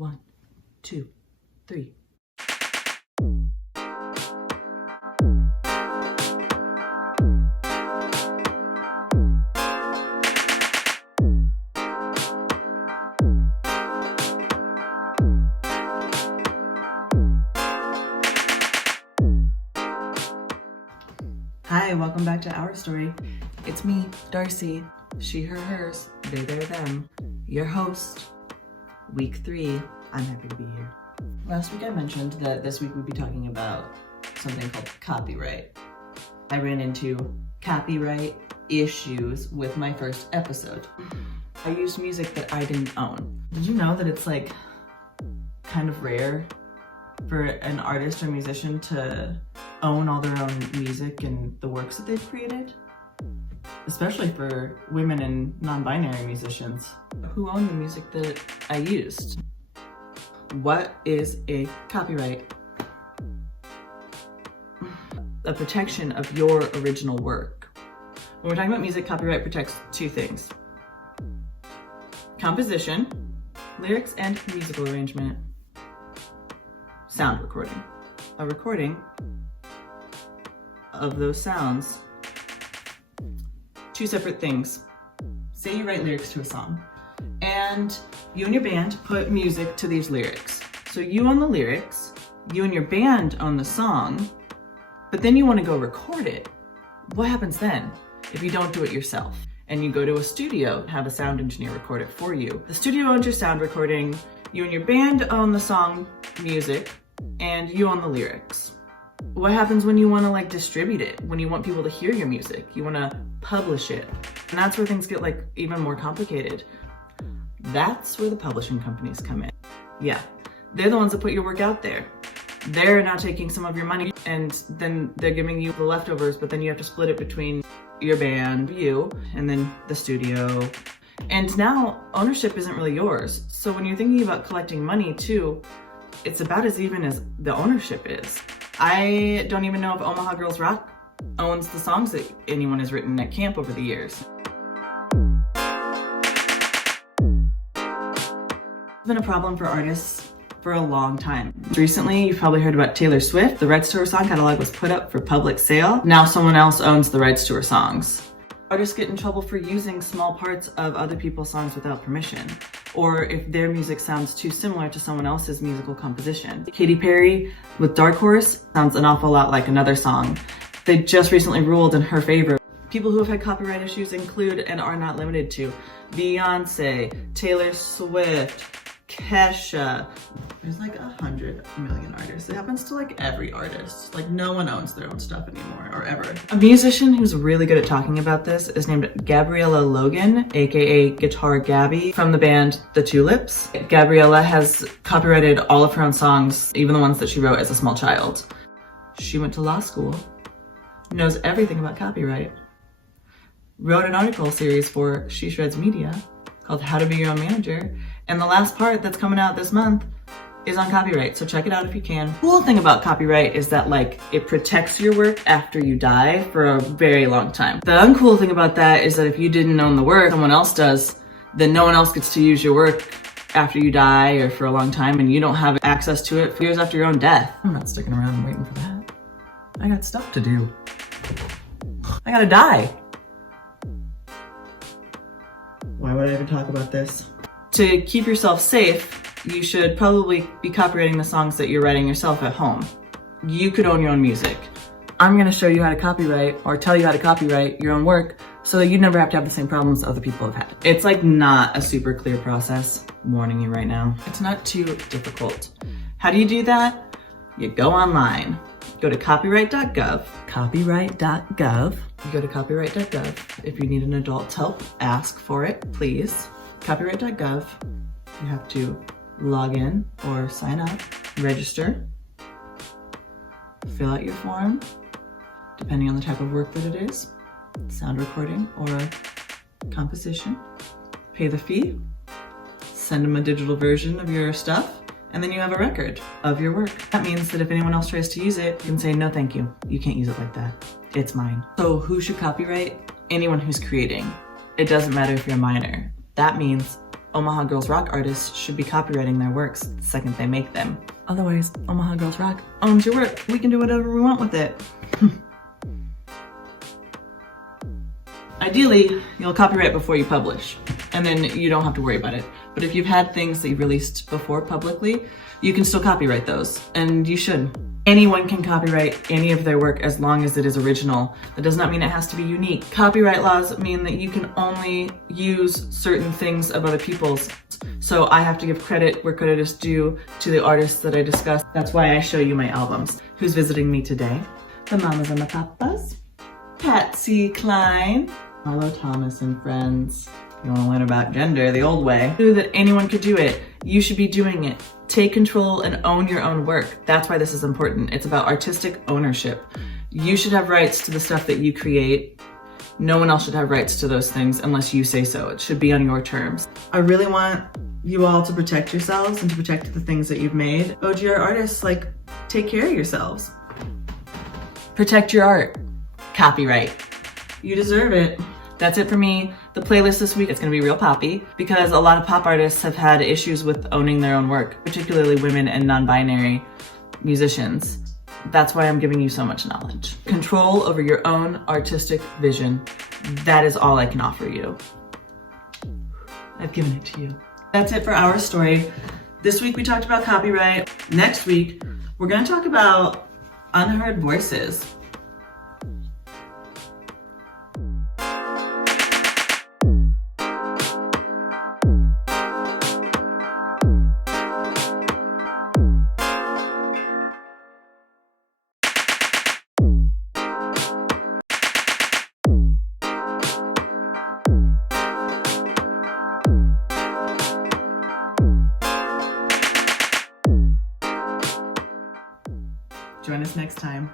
1, 2, 3. Hi, welcome back to Our Story. It's me, Darcy, she, her, hers, they, their, them, your host. Week 3, I'm happy to be here. Last week I mentioned that this week we'd be talking about something called copyright. I ran into copyright issues with my first episode. I used music that I didn't own. Did you know that it's like kind of rare for an artist or musician to own all their own music and the works that they've created? Especially for women and non-binary musicians who own the music that I used. What is a copyright? A protection of your original work. When we're talking about music, copyright protects 2 things: composition, lyrics, and musical arrangement. Sound recording. A recording of those sounds. 2 separate things. Say you write lyrics to a song, and you and your band put music to these lyrics. So you own the lyrics, you and your band own the song, but then you want to go record it. What happens then if you don't do it yourself? And you go to a studio, have a sound engineer record it for you. The studio owns your sound recording, you and your band own the song music, and you own the lyrics. What happens when you want to distribute it? When you want people to hear your music, you want to publish it. And that's where things get even more complicated. That's where the publishing companies come in. Yeah, they're the ones that put your work out there. They're now taking some of your money and then they're giving you the leftovers, but then you have to split it between your band, you, and then the studio. And now ownership isn't really yours. So when you're thinking about collecting money too, it's about as even as the ownership is. I don't even know if Omaha Girls Rock owns the songs that anyone has written at camp over the years. It's been a problem for artists for a long time. Recently, you've probably heard about Taylor Swift. The rights to her song catalog was put up for public sale. Now someone else owns the rights to her songs. Artists get in trouble for using small parts of other people's songs without permission, or if their music sounds too similar to someone else's musical composition. Katy Perry with Dark Horse sounds an awful lot like another song. They just recently ruled in her favor. People who have had copyright issues include and are not limited to Beyonce, Taylor Swift, Kesha. There's 100 million artists. It happens to every artist. No one owns their own stuff anymore, or ever. A musician who's really good at talking about this is named Gabriella Logan, aka Guitar Gabby, from the band The Tulips. Gabriella has copyrighted all of her own songs, even the ones that she wrote as a small child. She went to law school, knows everything about copyright, wrote an article series for She Shreds Media called How to Be Your Own Manager, and the last part that's coming out this month is on copyright, so check it out if you can. The cool thing about copyright is that it protects your work after you die for a very long time. The uncool thing about that is that if you didn't own the work, someone else does, then no one else gets to use your work after you die or for a long time, and you don't have access to it for years after your own death. I'm not sticking around and waiting for that. I got stuff to do. I gotta die. Why would I even talk about this? To keep yourself safe, you should probably be copyrighting the songs that you're writing yourself at home. You could own your own music. I'm gonna show you how to copyright, or tell you how to copyright your own work, so that you never have to have the same problems other people have had. It's not a super clear process. I'm warning you right now. It's not too difficult. How do you do that? You go online. Go to copyright.gov. Copyright.gov. You go to copyright.gov. If you need an adult's help, ask for it, please. Copyright.gov. You have to log in or sign up, register, fill out your form, depending on the type of work that it is, sound recording or composition, pay the fee, send them a digital version of your stuff, and then you have a record of your work. That means that if anyone else tries to use it, you can say, no, thank you. You can't use it like that. It's mine. So who should copyright? Anyone who's creating. It doesn't matter if you're a minor. That means Omaha Girls Rock artists should be copywriting their works the second they make them. Otherwise, Omaha Girls Rock owns your work. We can do whatever we want with it. Ideally, you'll copyright before you publish, and then you don't have to worry about it. But if you've had things that you've released before publicly, you can still copyright those, and you should. Anyone can copyright any of their work as long as it is original. That does not mean it has to be unique. Copyright laws mean that you can only use certain things of other people's. So I have to give credit where credit is due to the artists that I discussed. That's why I show you my albums. Who's visiting me today? The mamas and the papas. Patsy Cline. Marlo Thomas and friends. You want to learn about gender the old way. Knew that anyone could do it. You should be doing it. Take control and own your own work. That's why this is important. It's about artistic ownership. You should have rights to the stuff that you create. No one else should have rights to those things unless you say so. It should be on your terms. I really want you all to protect yourselves and to protect the things that you've made. OGR artists, take care of yourselves. Protect your art. Copyright. You deserve it. That's it for me. The playlist this week, it's gonna be real poppy because a lot of pop artists have had issues with owning their own work, particularly women and non-binary musicians. That's why I'm giving you so much knowledge. Control over your own artistic vision. That is all I can offer you. I've given it to you. That's it for Our Story. This week we talked about copyright. Next week, we're gonna talk about unheard voices. Join us next time.